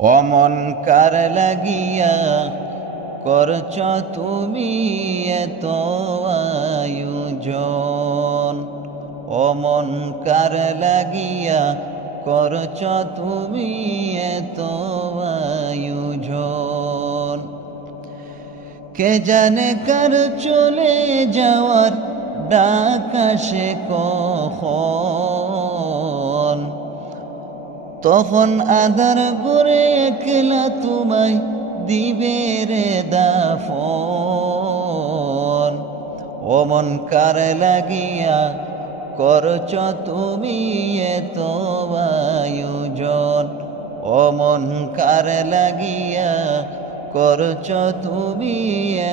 অমন কার লাগিয়া করছ তুমি এত আয়োজন, অমন কার লাগিয়া করছ তুমি এত আয়োজন। কে জানে কার চলে যাওয়ার ডাক আসে কখন, তখন আধার করে একলা তোমায় দিবে রে দাফন। অমন কার লাগিয়া করছ তুমি এত আয়োজন, অমন কার লাগিয়া করছ তুমি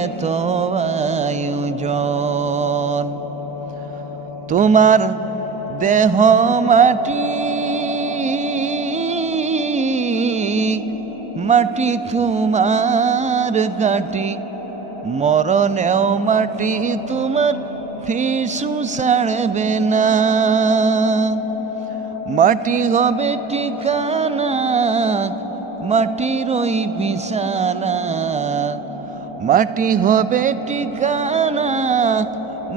এত আয়োজন। তোমার দেহ মাটি, মাটি তোমার গাটি, মরণেও মাটি তোমার ফিসু ছাড়বে না। মাটি হবে ঠিকানা, মাটির ওই বিছানা, মাটি হবে ঠিকানা,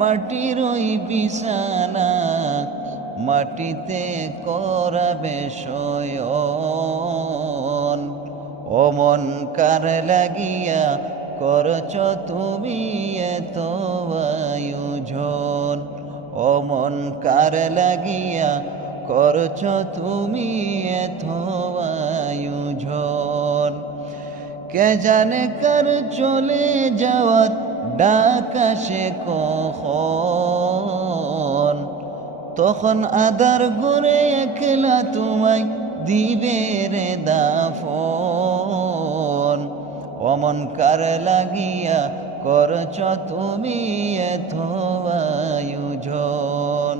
মাটির ওই বিছানা, মাটিতে করাবে শয়ন। অমন কার লাগিয়া করছ তুমি এত আয়োজন, অমন কার লাগিয়া করছ তুমি এত আয়োজন। কে জানে কার চলে যাওয়ার ডাক আসে কখন, তখন আধার ঘরে একলা তোমায় দিবে রে দাফন। অমন কার লাগিয়া করছ তুমি এত আয়োজন।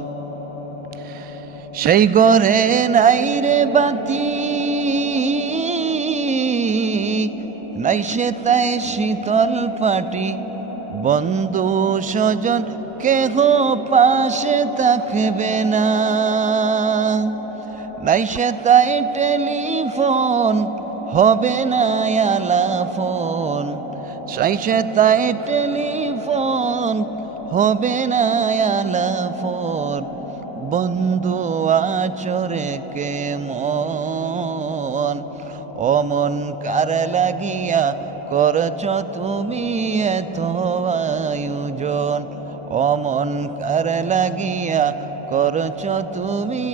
সেই ঘরে নাই রে বাতি, নাই সে তাই শীতল পাটি, বন্ধু স্বজন কেহ পাশে থাকবে না। নাই সে তাই টেলিফোন, হবে না আলাপন, সেই সে তাই টেলিফোন, হবে না আলাপন। বন্ধু আচরে কেমন, অমন কার লাগিয়া করছ তুমি এত আয়োজন, অমন কার লাগিয়া করছ তুমি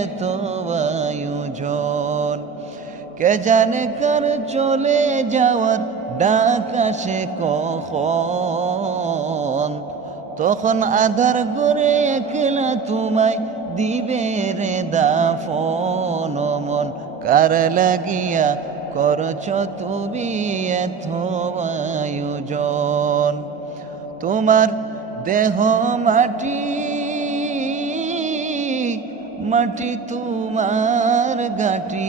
এত আয়োজন। কে জানে কার চলে যাওয়ার ডাক আসে কখন, তখন আধার ঘরে একলা তোমায় দিবে রে দাফন। অমন কার লাগিয়া করছ তুমি এত আয়োজন। তোমার দেহ মাটি, মাটি তোমার গাটি,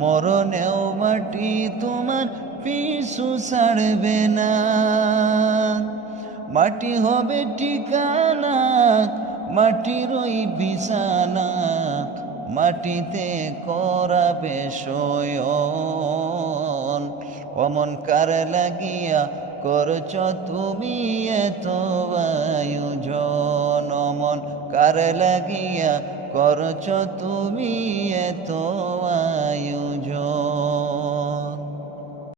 মরণেও মাটি তোমার পিছু ছাড়বে না। মাটি হবে ঠিকানা, মাটির ওই বিছানা, মাটিতে করাবে শয়ন। অমন কার লাগিয়া করছ তুমি এত আয়োজন, অমন কার লাগিয়া করছ তুমি এত আয়োজন।